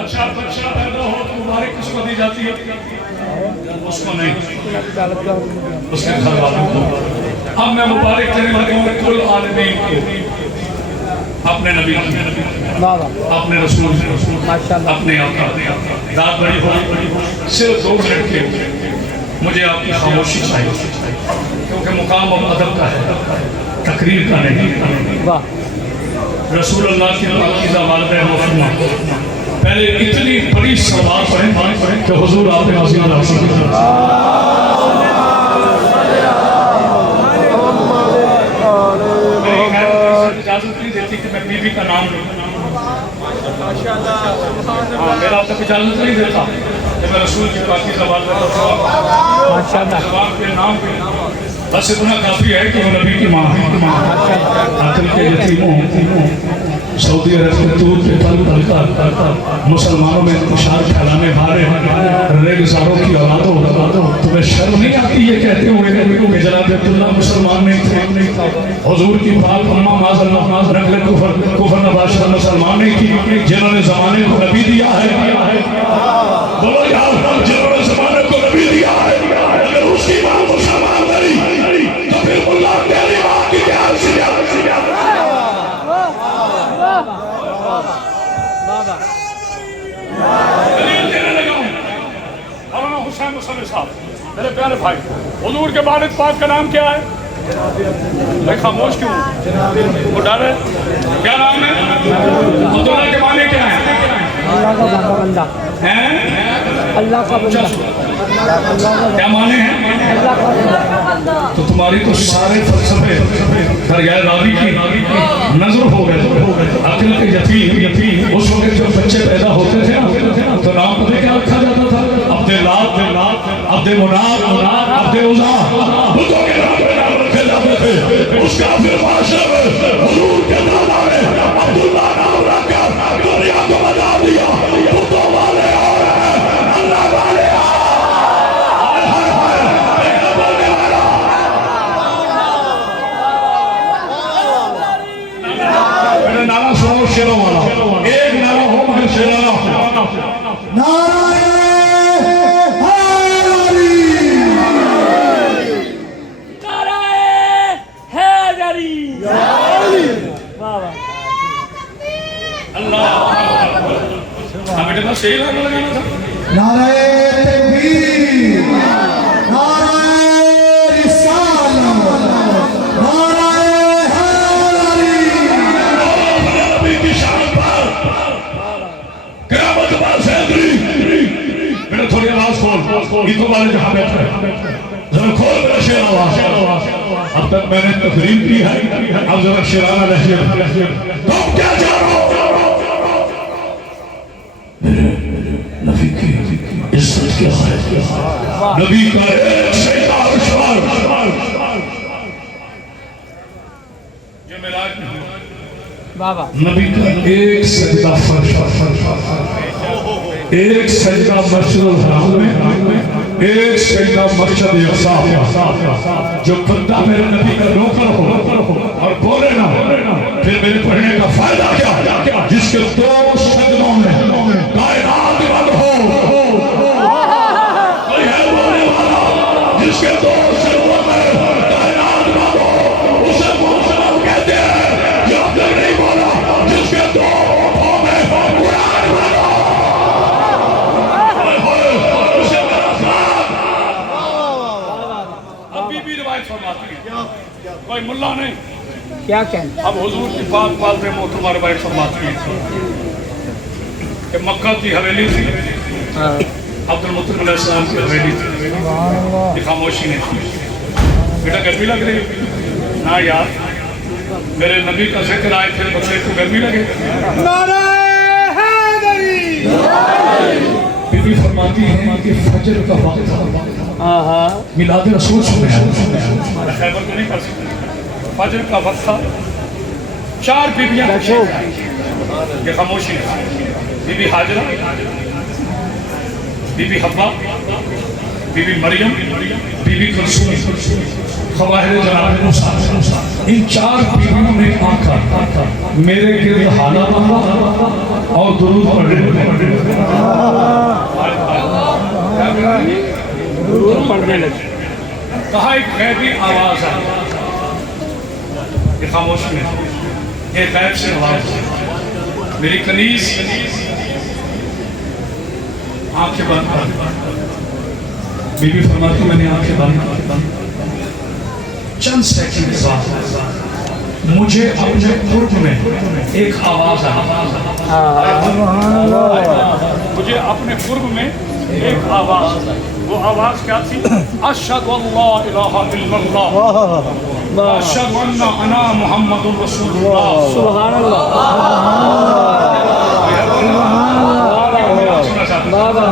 اچھا بچہ پیدا ہو تو مبارک کس کو دی جاتی ہے؟ اس کو نہیں اس کے گھر والوں کو. اب میں مبارک کرنے لگا ہوں کل عالمین کو اپنے نبی اپنے رسول اپنے آقا. رات بڑی ہو صرف 2 منٹ کے مجھے آپ کی خاموشی چاہیے کیونکہ مقام اب ادب کا ہے تقریر کا نہیں. رسول اللہ کی پاکیزہ والدہ محترمہ پہلے اتنی بڑی صلوات پڑھیں کہ حضور آپ نے عظیم اللہ اجازت نہیں دیتی کہ میں بی بی کا نام لوں. میرا آپ تک اجازت نہیں دیتا کہ میں رسول کی پاکیزہ والدہ کے نام پہ بس اتنا کافی ہے کہ وہ نبی کی ماں عقل کے یتیموں سعودی عرب کے طور پہ پل کر مسلمانوں میں انتشار پھیلانے والے ریگزاروں کی اولادوں تمہیں شرم نہیں آتی یہ کہتے ہوئے کہ جناب عبداللہ مسلمان نہیں تھے، حضور کی پاک اماں معاذ اللہ نقل کفر نباشر مسلمان نہیں تھی، جنہوں نے زمانے کو نبی دیا ہے، بولو یار جنہوں نے زمانے کو نبی دیا ہے، اگر اس کی ماں مسلمان نہیں تو پھر اللہ تیری ماں کی کیا دلیل دینے لگا ہوں۔ مولانا حسین مصطفی صاحب میرے پیارے بھائی، حضور کے والد پاک کا نام کیا ہے؟ میں خاموش کیوں ہوں؟ وہ ڈر ہے؟ کیا نام ہے؟ عبداللہ کے معنی کیا ہیں؟ اللہ کا بندہ، اللہ کا بندہ، کیا معنی ہیں؟ تو تمہاری تو سارے فلسفے دریائے راوی کی نظر ہو گئے، عقل کے یتیم اس وقت جب بچے پیدا ہوتے تھے تو نام پتہ کیا رکھا جاتا تھا؟ عبد اللہ، عبد مناب، عبد عزا، بتوں کے نام پہ نام رکھے جاتے تھے۔ اس کا پھر معاشرے میں حضور کے دادا نے عبداللہ نام رکھ کر دنیا کو بتا دیا بتوں والے اور اللہ والے نعرہ سنو شیروں والا، ایک نعرہ ہو مگر شیرانہ ہو۔ نعرہ حیدری، اللہ ہمیں تو بس یہی لگانا تھا۔ نعرہ تکبیر، نعرہ رسالت، نعرہ حیدری۔ نبی کی شان پر قیامت بعد سے میرا تھوڑی آواز کھول، گیتوں والے جہاں بیٹھ رہے ذرا کھول میرا شیر آواز۔ اب تک میں نے تقریر کی ہے، اب ذرا شیرانہ لہجے تم کیا جانو؟ نبی کی عزت کیا ہے؟ نبی کا ایک سجدہ اشوار یہ معراج میں ہوا، بابا نبی کا ایک سجدہ فرش، ایک سجدہ مسجد الحرام میں، ایک سجدہ مسجد اقصی۔ جو بندہ میرے نبی کا نوکر ہو اور بولے نا پھر میرے پڑھنے کا فائدہ کیا؟ جس کے دو سجدوں میں کائنات بند ہو، کوئی ہے بولنے والا جس کے دو سجدوں میں کائنات بند ہو، اسے مسلم کہتے ہیں۔ جو اب تک نہیں بولا جس کے دو ہونٹوں میں قرآن بند ہو، اسے میرا ساتھ۔ اب بی بی روایت فرماتی ہے، کوئی ملا نہیں، کیا کہنا؟ اب حضور کی پاک والد محترمہ روایت فرماتی ہے کہ مکہ کی حویلی تھی، عبد المطلب علیہ السلام کی حویلی تھی، یہ خاموشی نہیں تھی۔ بیٹا گرمی لگ رہی؟ نہ یار، میرے نبی کا ذکر آئے تھے بچے کو گرمی لگے۔ نعرہ حیدری۔ بی بی فرماتی ہیں کہ فجر کا وقت تھا، میلاد رسول سنے ہیں، خیبر کو نہیں پڑھ سکتے، فجر کا وقت تھا، چار بیبیاں یہ خاموشی ہے، Bibi Hajra, Bibi Hawwa, Bibi Maryam, Bibi Kulsoom, خواہر جناب موسیٰ۔ ان چار بیویوں نے آ کر میرے گرد حالہ باندھا اور درود پڑھنے لگے۔ کہا ایک غیبی آواز ہے، یہ خاموشی ہے، یہ غیب سے آواز ہے۔ میری کنیز آنکھیں بند کر، بی بی فرماتی میں نے آنکھیں بند کر، چند سیکنڈ بعد مجھے اپنے قرب میں ایک آواز آئی، مجھے اپنے قرب میں ایک آواز، وہ آواز کیا تھی؟ اشہد ان لا الہ الا اللہ اشہد ان انا محمد رسول اللہ۔ سبحان اللہ،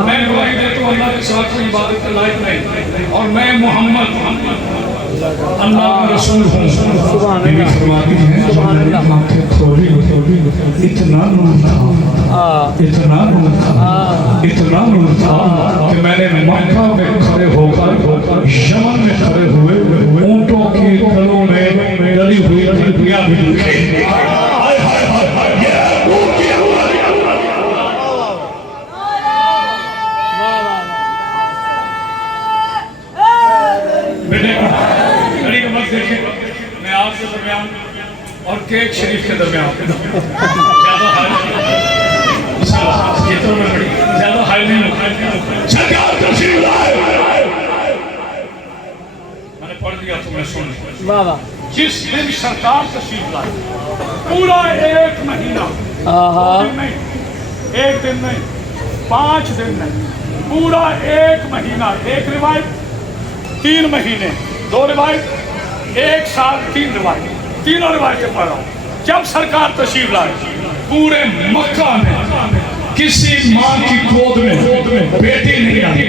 میں گواہی دیتا ہوں اللہ کے سوا کوئی عبادت کے لائق نہیں، اور میں محمد اللہ رسول ہوں. سبحان بیوی اللہ. فرماتی ہیں سبحان اللہ. آنکھیں کھولی اتنا نور تھا, اتنا نور تھا, اتنا نور تھا کہ میں نے مکہ میں کھڑے ہو کر یمن میں کھڑے ہوئے اونٹوں کی گلوں میں ڈلی ہوئی ٹھنڈیاں بھی دیکھی. گھڑی کا وقت دیکھیں, میں آپ کے درمیان اور کیک شریف کے درمیان زیادہ حائل یہ تو میں بڑی زیادہ حائل نہیں ہوں. سرکار تشریف لائے, میں نے پڑھ دیا تو میں سن لیا. جس دن سرکار تشریف لائے پورا 1 مہینہ, ایک دن نہیں, 5 دن نہیں, پورا 1 مہینہ. ایک روایت 3 مہینے, 2 روایت 1 سال, 3 روایت, تینوں روایتیں پڑھ رہا ہوں. جب سرکار تشریف لائے پورے مکہ میں کسی ماں کی گود میں بیٹی نہیں آئی.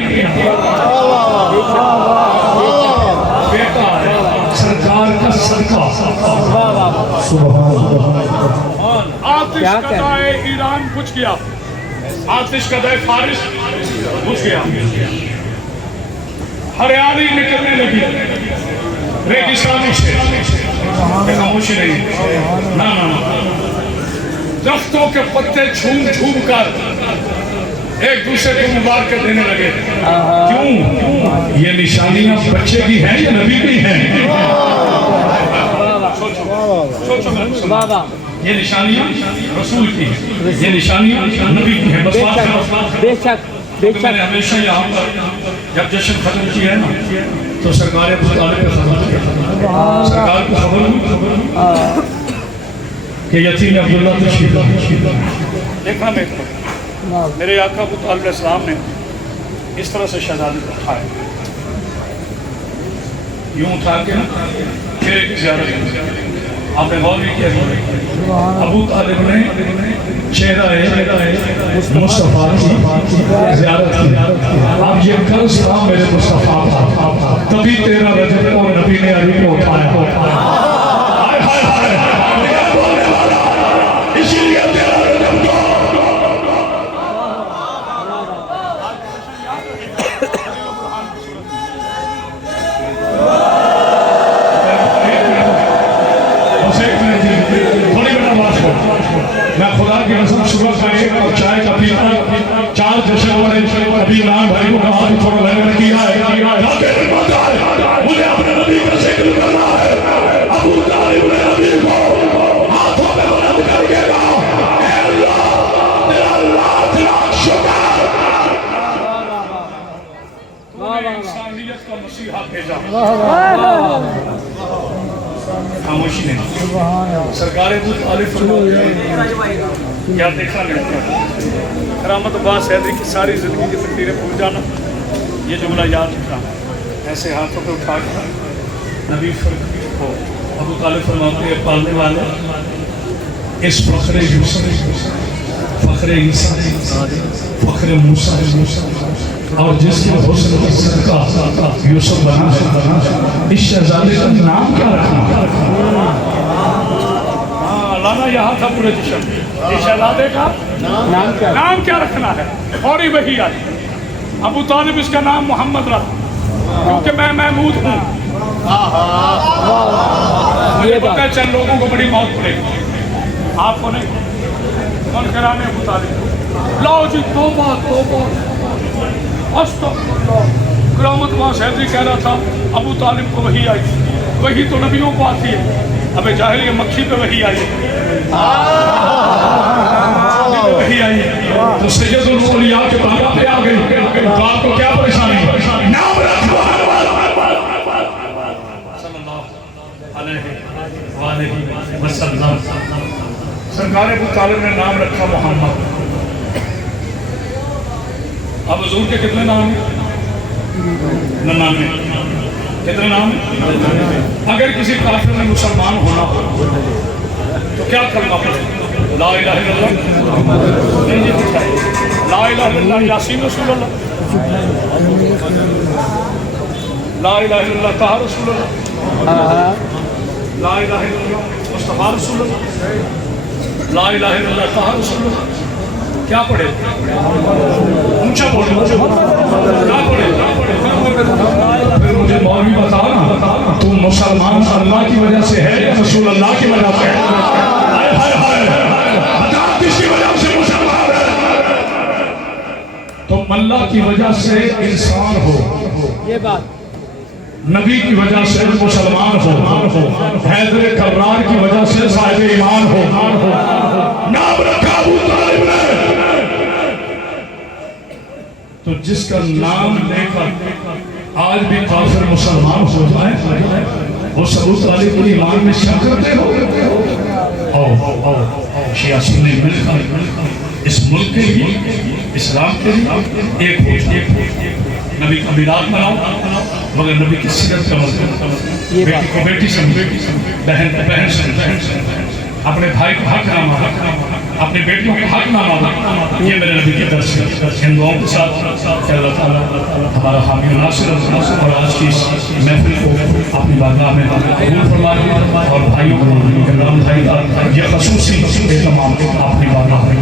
بیٹا ہے سرکار کا صدقہ. آتش کدائے ایران بجھ گیا, آتش کدائے فارس بجھ گیا, ہریالی نکلنے لگی ریگستانی سے. خاموشی نہیں, نا درختوں کے پتے جھوم جھوم کر ایک دوسرے کو مبارکت دینے لگے. کیوں؟ یہ نشانیاں بچے کی ہیں یا نبی کی ہیں؟ سوچو, یہ نشانیاں رسول کی ہیں, یہ نشانیاں نبی کی ہیں. بس بے شک بے میں نے ہمیشہ یہاں پر جب جشن ختم کیا ہے نا تو سرکار ابو طالب کا خبر کیا, سرکار کو خبر کہ یتیم عبداللہ تشریف لائے. دیکھا میرے آقا ابو طالب علیہ السلام نے اس طرح سے شہزادی کو اٹھایا, یوں اٹھا کے پھر ایک زیارت. آپ نے غور بھی کیا ابو طالب نے چہرہ مصطفیٰ کی زیارت کی. اب یہ قرض تھا میرے مصطفیٰ کا, تبھی 13 رجب کو نبی نے علی کو اٹھایا. اسی لیے 13 رجب کو میں خدا کی قسم صبح کا ایک اور چائے کا پیتا 4 جشن والے ابھی نام بھائی کو کہا تھوڑا لگن کیا ہے مجھے اپنے نبی کا ذکر کرنا ہے. ابو طالب نے نبی کو ہاتھوں میں بلند کر کے کہا اے اللہ تیرا لاکھ لاکھ شکر, تو نے انسانیت کا مسیحا بھیجا. خاموشی نہیں. سرکار ابو طالب کیا دیکھا نہیں. کرامت عباس حیدری کی ساری زندگی کی تقریریں بھول جانا, یہ جملہ یاد رکھنا. ایسے ہاتھوں پہ اٹھا کے نبی کو ابو طالب فرماتے ہیں پالنے والے اس فخر یوسف, فخر عیسیٰ, فخر موسیٰ اور جس کے حسن کی صدقہ یوسف بنا ہے, اس شہزادے کا نام کیا رکھنا ہے؟ لانا یہاں تھا پورے جشن. اس شہزادے کا نام کیا رکھنا ہے؟ اور ہی وہی آئی. ابو طالب اس کا نام محمد رکھ, کیونکہ میں محمود ہوں. مجھے پتہ ہے چند لوگوں کو بڑی موت پڑے گی, آپ کو نہیں. کون کرانے ابو طالب لاؤ جی توبہ توبہ استغفراللہ. کرامت عباس حیدری کہہ رہا تھا ابو طالب کو وحی آئی. وحی تو نبیوں کو آتی ہے, اب جاہل یہ مکھی پہ وحی آئی وحی آئی تو سید الاولیاء کے بارہ پہ آ گئی. تو آپ کو کیا پریشانی؟ نام رکھو صلی اللہ علیہ وسلم. سرکار ابو طالب نے نام رکھا محمد. اب حضور کے کتنے نام ہیں؟ 99. کتنے نام ہیں؟ اگر کسی کافر میں مسلمان ہونا ہو تو کیا کلمہ پڑھے؟ لا الہ الا اللہ, نہیں جی بتائیے, لا الہ الا اللہ یاسین رسول اللہ, لا الہ الا اللہ طہ رسول اللہ, لا الہ الا اللہ مصطفیٰ رسول اللہ، لا الہ الا اللہ طہ رسول اللہ. کیا پڑھے؟ اونچا بولے. کیا پڑھے؟ پھر مجھے مولوی بتا نا، تم مسلمان اللہ کی وجہ سے ہے یا رسول اللہ کی وجہ سے ہے؟ بتا کس کی وجہ سے مسلمان ہے؟ تم اللہ کی وجہ سے انسان ہو، یہ بات نبی کی وجہ سے مسلمان ہو، حیدر کرار کی وجہ سے صاحب ایمان ہو. نام رکھا ابو طالب نے. تو جس کا نام لے کر آج بھی کافر مسلمان ہو جائے، وہ ابو طالب کے ایمان میں شک کرتے ہو. آؤ شیعہ سنی مل کر اس ملک کے لیے، اسلام کے لیے ایک ہو جائے. نبی کا میلاد مناؤ، مگر نبی کی سیرت کا مطلب بیٹی کو بیٹی سمجھو، بہن کو بہن سمجھو، اپنے بھائی کو حق نہ مانو، اپنی بیٹیوں کو حق نہ مانو. یہ میرے نبی کی درس ہے. ہندوؤں کے ساتھ کہ اللہ تعالیٰ ہمارا حامی و ناصر اور آج کی اس محفل کو اپنی بارگاہ میں قبول فرمائے، اور بھائیوں کو عمران بھائی کا یہ خصوصی اہتمام اپنی بارگاہ میں